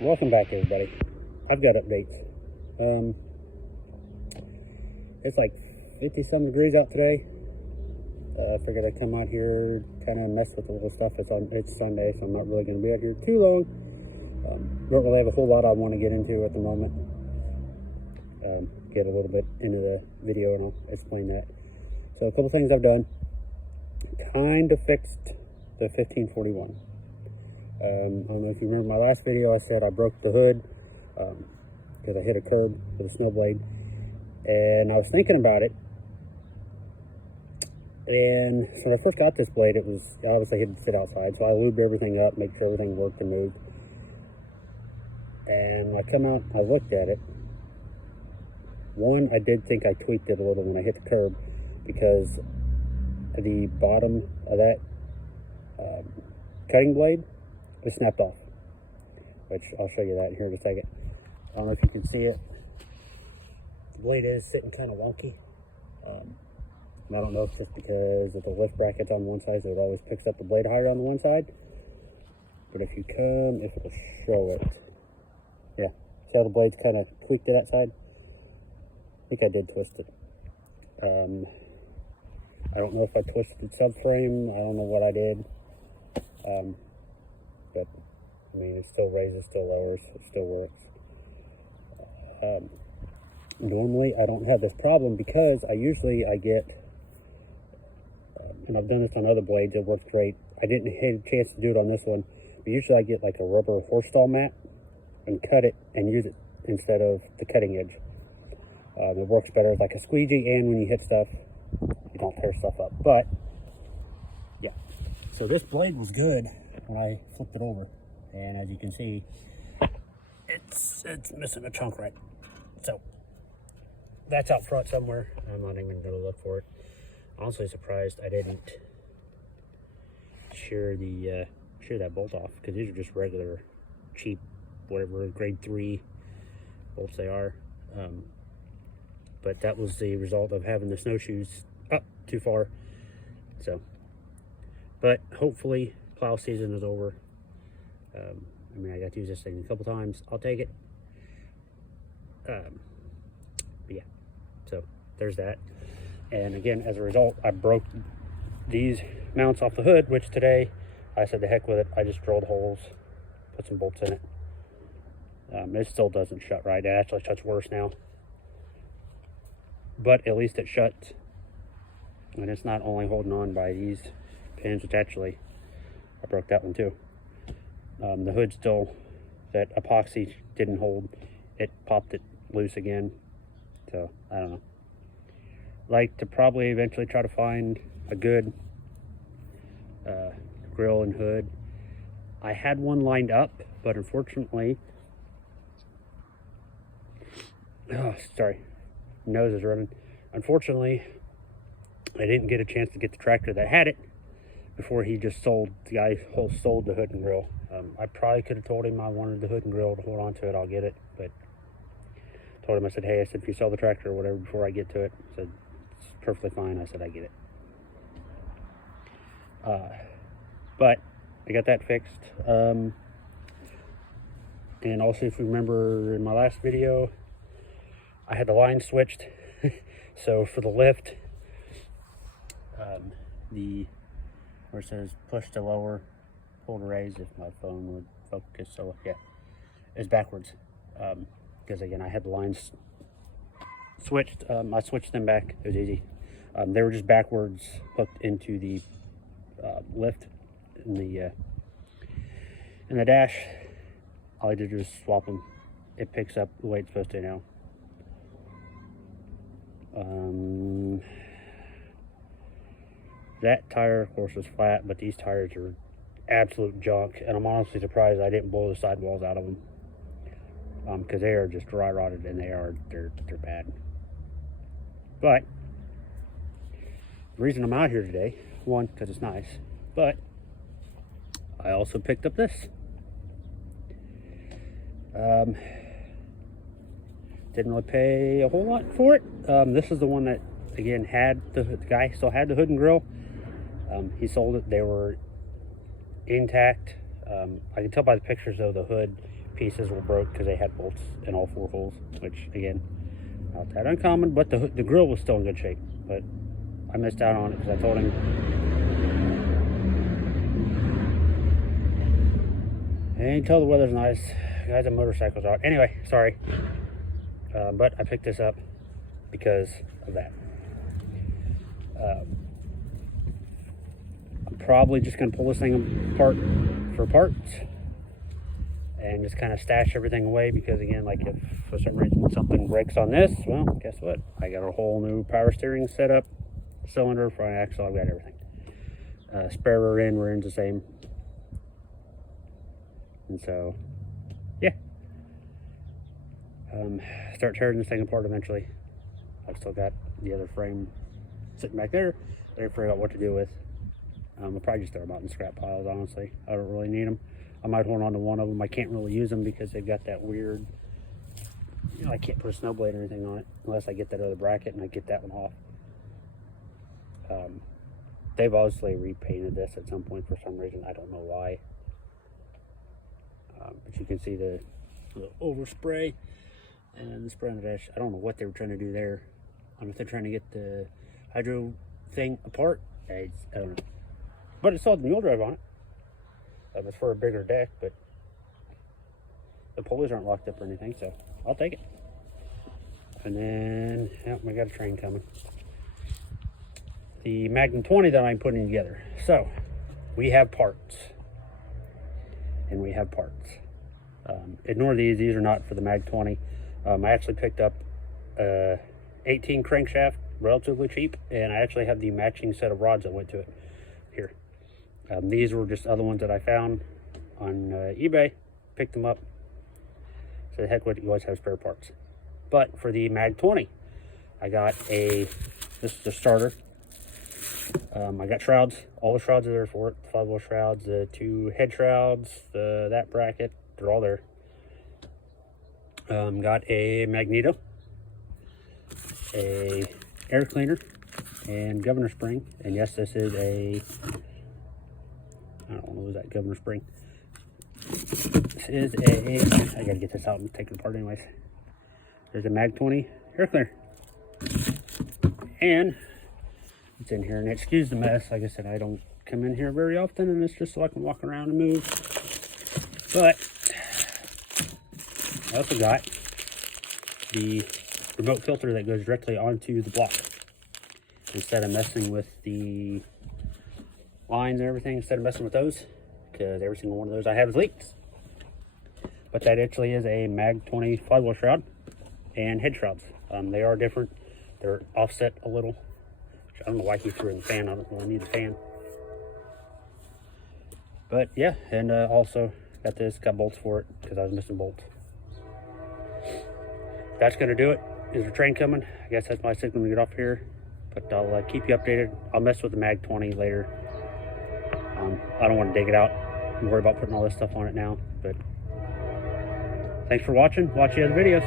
Welcome back, everybody. I've got updates. It's like 50-some degrees out today. I figured I'd come out here, kind of mess with a little stuff. It's Sunday, so I'm not really going to be out here too long. Don't really have a whole lot I want to get into at the moment. Get a little bit into the video and I'll explain that. So a couple things I've done. Kind of fixed the 1541. I don't know if you remember my last video. I said I broke the hood because I hit a curb with a snow blade, and I was thinking about it. And so when I first got this blade, it was obviously had to sit outside, so I lubed everything up, make sure everything worked and moved. And I come out, I looked at it. One, I did think I tweaked it a little when I hit the curb, because the bottom of that cutting blade was snapped off, which I'll show you that here in a second. I don't know if you can see it. The blade is sitting kind of wonky. And I don't know if it's just because of the lift brackets on one side, so it always picks up the blade higher on the one side. But if it'll show it. Yeah, see how the blade's kind of tweaked to that side? I think I did twist it. I don't know if I twisted the subframe. I don't know what I did. But I mean, it still raises, still lowers, it still works. Normally I don't have this problem because I get, and I've done this on other blades, it works great. I didn't have a chance to do it on this one, but usually I get like a rubber horse stall mat and cut it and use it instead of the cutting edge. It works better with like a squeegee, and when you hit stuff, you don't tear stuff up. But yeah, so this blade was good when I flipped it over, and as you can see, it's missing a chunk right. So that's out front somewhere. I'm not even gonna look for it. Honestly surprised I didn't shear that bolt off, because these are just regular cheap, whatever grade 3 bolts they are. But that was the result of having the snowshoes up too far. So, but hopefully plow season is over. I mean, I got to use this thing a couple times. I'll take it. But yeah, so there's that. And again, as a result, I broke these mounts off the hood, which today I said the heck with it. I just drilled holes, put some bolts in it. It still doesn't shut right. It actually shuts worse now. But at least it shuts. And it's not only holding on by these pins, which actually, I broke that one too. The hood still, that epoxy didn't hold. It popped it loose again. So, I don't know. Like to probably eventually try to find a good grill and hood. I had one lined up, but unfortunately, nose is running. Unfortunately, I didn't get a chance to get the tractor that had it before the guy sold the hood and grill. I probably could have told him I wanted the hood and grill to hold on to it, I'll get it, but told him, I said, hey, if you sell the tractor or whatever before I get to it, I said, it's perfectly fine. I said, I get it. But I got that fixed. And also, if you remember in my last video, I had the line switched. So for the lift, where it says push to lower, pull to raise, if my phone would focus, so yeah, it's backwards. Because again, I had the lines switched. I switched them back. It was easy. They were just backwards hooked into the lift in the dash. All I did was swap them. It picks up the way it's supposed to now. That tire, of course, was flat, but these tires are absolute junk, and I'm honestly surprised I didn't blow the sidewalls out of them, because they are just dry rotted, and they're bad. But the reason I'm out here today, one, because it's nice, but I also picked up this. Didn't really pay a whole lot for it. This is the one that, again, had the guy still had the hood and grill. He sold it. They were intact. I can tell by the pictures, though, the hood pieces were broke because they had bolts in all 4 holes, which again, not that uncommon, but the grill was still in good shape. But I missed out on it because I told him, hey, until the weather's nice, guys and motorcycles out. Anyway, sorry. But I picked this up because of that. I'm probably just going to pull this thing apart for parts and just kind of stash everything away, because again, like if for some reason something breaks on this, well, guess what? I got a whole new power steering setup, cylinder, front axle, I've got everything. Spare rear end's the same. And so, yeah. Start tearing this thing apart eventually. I've still got the other frame sitting back there. I didn't figure out what to do with. I'll probably just throw them out in scrap piles, honestly. I don't really need them. I might hold on to one of them. I can't really use them because they've got that weird, you know, I can't put a snow blade or anything on it unless I get that other bracket and I get that one off. They've obviously repainted this at some point for some reason. I don't know why. But you can see the overspray and the spray on the dash. I don't know what they were trying to do there. I don't know if they're trying to get the hydro thing apart. I don't know. But it saw the mule drive on it. It's for a bigger deck, but the pulleys aren't locked up or anything, so I'll take it. And then, yeah, we got a train coming. The Magnum 20 that I'm putting together. So, we have parts. And we have parts. Ignore these are not for the Mag 20. I actually picked up 18 crankshaft, relatively cheap, and I actually have the matching set of rods that went to it here. These were just other ones that I found on eBay, picked them up. So heck with it, you always have spare parts. But for the Mag 20, I got this is the starter. I got shrouds. All the shrouds are there for it. The 5-wheel shrouds, the 2 head shrouds, that bracket, they're all there. Got a magneto, a air cleaner, and governor spring. And yes, this is a, I don't know, what was that governor spring? This is a, I gotta get this out and take it apart anyways. There's a Mag 20 air cleaner. And it's in here, and excuse the mess. Like I said, I don't come in here very often, and it's just so I can walk around and move. But I also got the remote filter that goes directly onto the block. Instead of messing with the lines and everything, instead of messing with those, because every single one of those I have is leaked. But that actually is a Mag 20 5-wheel shroud and head shrouds. They are different. They're offset a little. I don't know why he threw in the fan. I don't really need a fan. But yeah, and also got this, got bolts for it because I was missing bolts. That's going to do it. Is the train coming? I guess that's my signal to get off here. But I'll keep you updated. I'll mess with the Mag 20 later. I don't want to dig it out and worry about putting all this stuff on it now. But thanks for watching. Watch the other videos.